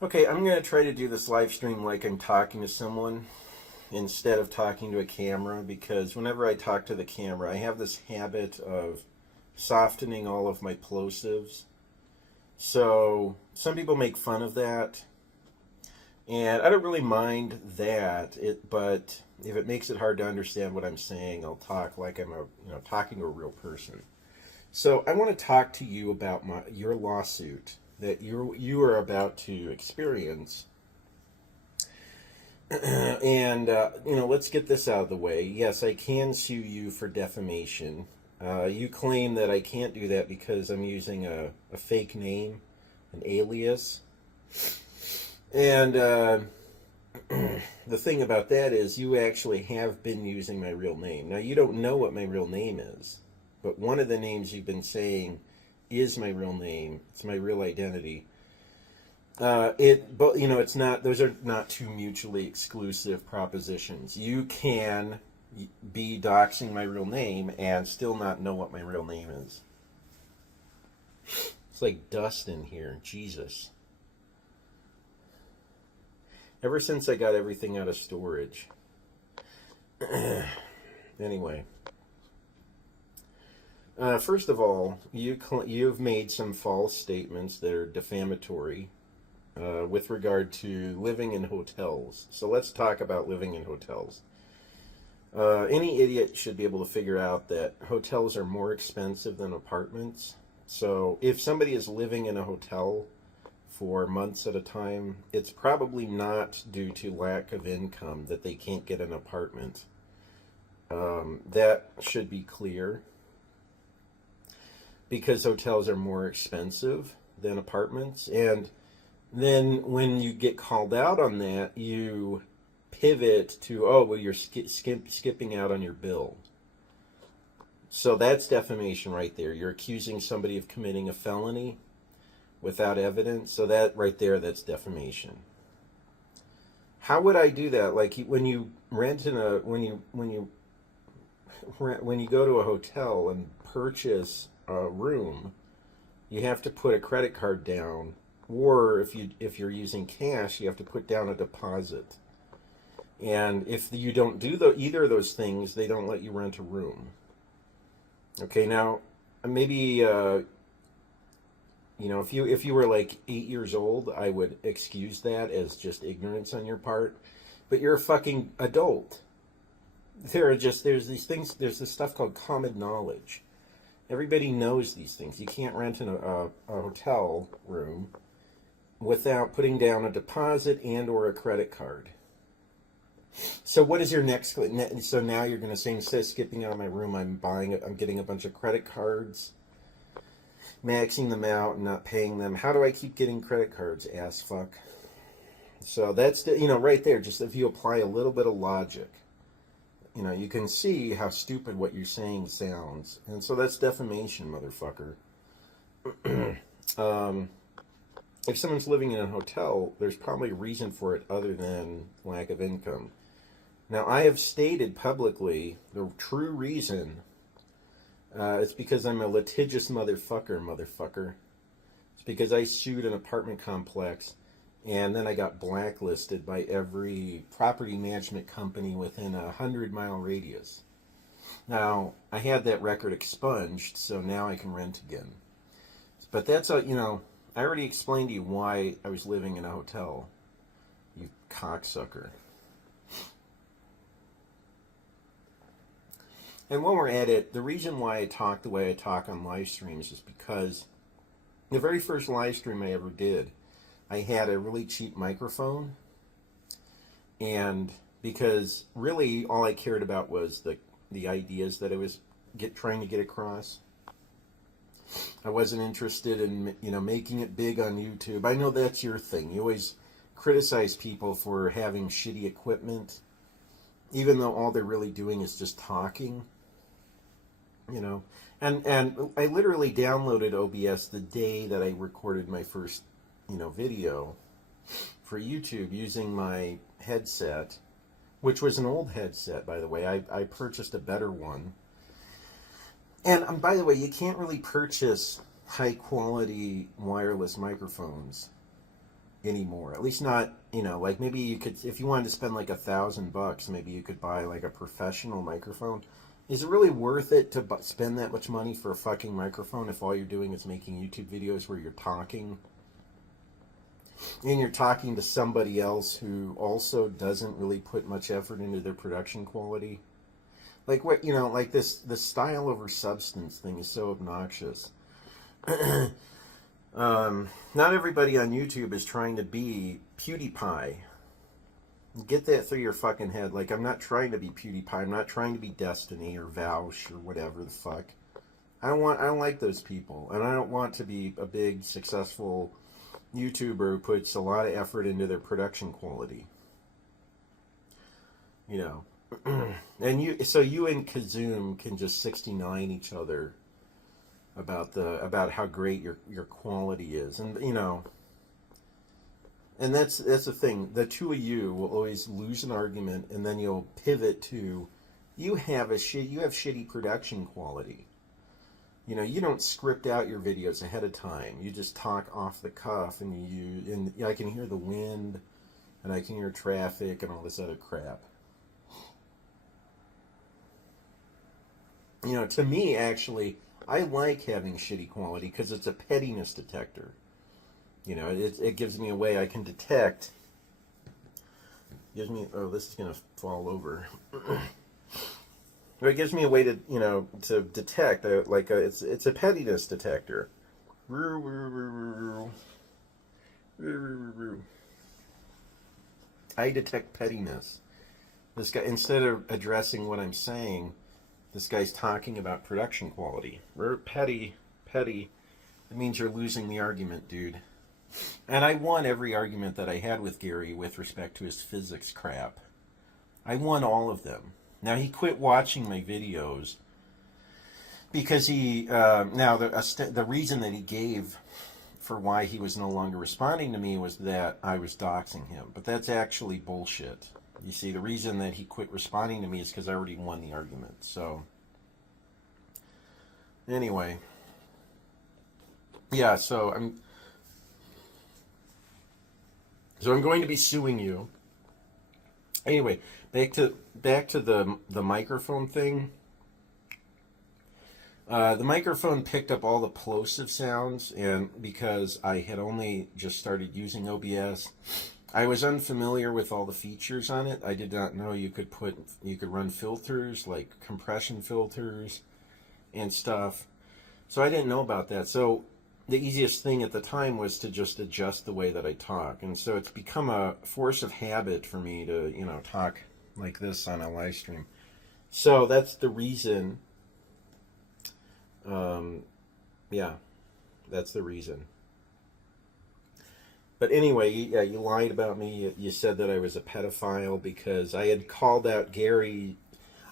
Okay, I'm going to try to do this live stream like I'm talking to someone instead of talking to a camera, because whenever I talk to the camera, I have this habit of softening all of my plosives. So some people make fun of that, and I don't really mind that. But if it makes it hard to understand what I'm saying, I'll talk like I'm talking to a real person. So I want to talk to you about your lawsuit that you are about to experience. And let's get this out of the way. Yes, I can sue you for defamation. You claim that I can't do that because I'm using a fake name, an alias. And the thing about that is you actually have been using my real name. Now, you don't know what my real name is, but one of the names you've been saying is my real name. It's my real identity. But it's not. Those are not two mutually exclusive propositions. You can be doxing my real name and still not know what my real name is. It's like dust in here. Jesus. Ever since I got everything out of storage. Anyway. First of all, you've made some false statements that are defamatory with regard to living in hotels. So let's talk about living in hotels. Any idiot should be able to figure out that hotels are more expensive than apartments. So if somebody is living in a hotel for months at a time, it's probably not due to lack of income that they can't get an apartment. That should be clear, because hotels are more expensive than apartments. And then when you get called out on that, you pivot to, oh, well, you're skipping out on your bill. So that's defamation right there. You're accusing somebody of committing a felony without evidence. So that right there, that's defamation. How would I do that? Like when you rent when you go to a hotel and purchase a room, you have to put a credit card down, or if you're using cash, you have to put down a deposit. And if you don't do either of those things, they don't let you rent a room. Okay, now maybe if you were like 8 years old, I would excuse that as just ignorance on your part. But you're a fucking adult. There's this stuff called common knowledge. Everybody knows these things. You can't rent a hotel room without putting down a deposit and or a credit card. So what is your next? So now you're going to say, instead of skipping out of my room, I'm getting a bunch of credit cards, maxing them out and not paying them. How do I keep getting credit cards, ass fuck? So that's right there. Just if you apply a little bit of logic, you can see how stupid what you're saying sounds. And so that's defamation, motherfucker. If someone's living in a hotel, there's probably a reason for it other than lack of income. Now, I have stated publicly the true reason. It's because I'm a litigious motherfucker. It's because I sued an apartment complex, and then I got blacklisted by every property management company within a 100-mile radius. Now, I had that record expunged, so now I can rent again. But that's I already explained to you why I was living in a hotel, you cocksucker. And while we're at it, the reason why I talk the way I talk on live streams is because the very first live stream I ever did, I had a really cheap microphone, and because really all I cared about was the ideas that I was trying to get across. I wasn't interested in making it big on YouTube. I know that's your thing. You always criticize people for having shitty equipment, even though all they're really doing is just talking. And I literally downloaded OBS the day that I recorded my first video for YouTube using my headset, which was an old headset, by the way. I purchased a better one. And by the way, you can't really purchase high quality wireless microphones anymore. At least not, you know, like maybe you could, if you wanted to spend like $1,000, maybe you could buy like a professional microphone. Is it really worth it to spend that much money for a fucking microphone if all you're doing is making YouTube videos where you're talking? And you're talking to somebody else who also doesn't really put much effort into their production quality? Like what, you know, like the style over substance thing is so obnoxious. Not everybody on YouTube is trying to be PewDiePie. Get that through your fucking head. Like, I'm not trying to be PewDiePie. I'm not trying to be Destiny or Vouch or whatever the fuck. I don't like those people. And I don't want to be a big, successful YouTuber who puts a lot of effort into their production quality. You know. And you and Kazoom can just 69 each other about how great your quality is. And, you know, and that's the thing. The two of you will always lose an argument, and then you'll pivot to, you have shitty production quality. You know, you don't script out your videos ahead of time. You just talk off the cuff, and I can hear the wind, and I can hear traffic, and all this other crap. You know, to me, actually, I like having shitty quality because it's a pettiness detector. You know, it gives me a way I can detect. Gives me, oh, this is going to fall over. But it gives me a way to, you know, to detect, it's a pettiness detector. I detect pettiness. This guy, instead of addressing what I'm saying, this guy's talking about production quality. We're petty. It means you're losing the argument, dude. And I won every argument that I had with Gary with respect to his physics crap. I won all of them. Now, he quit watching my videos because the reason that he gave for why he was no longer responding to me was that I was doxing him. But that's actually bullshit. You see, the reason that he quit responding to me is because I already won the argument. So, anyway. Yeah, so I'm going to be suing you. Anyway, back to the microphone thing. The microphone picked up all the plosive sounds, and because I had only just started using OBS, I was unfamiliar with all the features on it. I did not know you could run filters like compression filters and stuff. So I didn't know about that. So the easiest thing at the time was to just adjust the way that I talk. And so it's become a force of habit for me to, you know, talk like this on a live stream. So that's the reason. Yeah, that's the reason. But anyway, yeah, you lied about me. You said that I was a pedophile because I had called out Gary.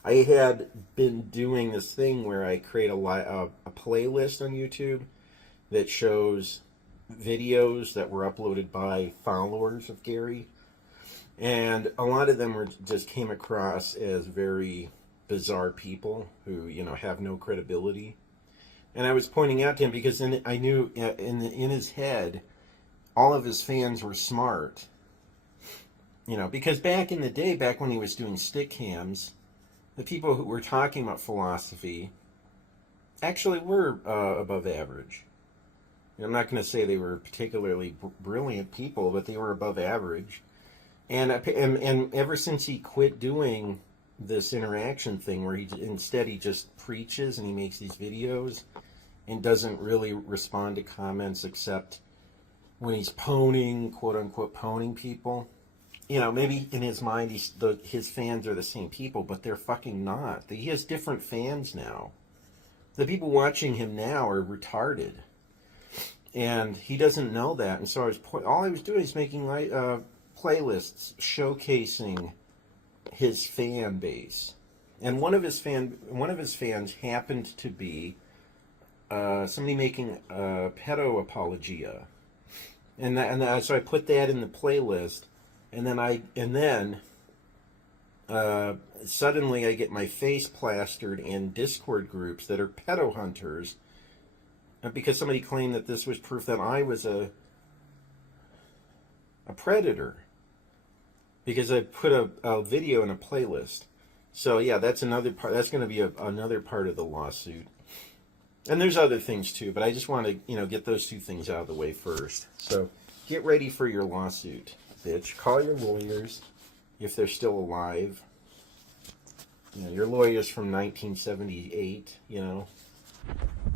I had been doing this thing where I create a playlist on YouTube that shows videos that were uploaded by followers of Gary. And a lot of them just came across as very bizarre people who, you know, have no credibility. And I was pointing out to him because I knew in his head, all of his fans were smart. You know, because back in the day, back when he was doing stick cams, the people who were talking about philosophy actually were above average. I'm not going to say they were particularly brilliant people, but they were above average. And ever since he quit doing this interaction thing where he just preaches and he makes these videos and doesn't really respond to comments except when he's poning, quote unquote, poning people. You know, maybe in his mind his fans are the same people, but they're fucking not. He has different fans now. The people watching him now are retarded. And he doesn't know that. And so all I was doing is making playlists showcasing his fan base. And one of his fans happened to be somebody making pedo apologia. And so I put that in the playlist, and then suddenly I get my face plastered in Discord groups that are pedo hunters, because somebody claimed that this was proof that I was a a predator. Because I put a video in a playlist. So yeah, that's another part. That's going to be another part of the lawsuit. And there's other things too, but I just want to, get those two things out of the way first. So get ready for your lawsuit, bitch. Call your lawyers if they're still alive. Your lawyers from 1978,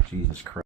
Jesus Christ.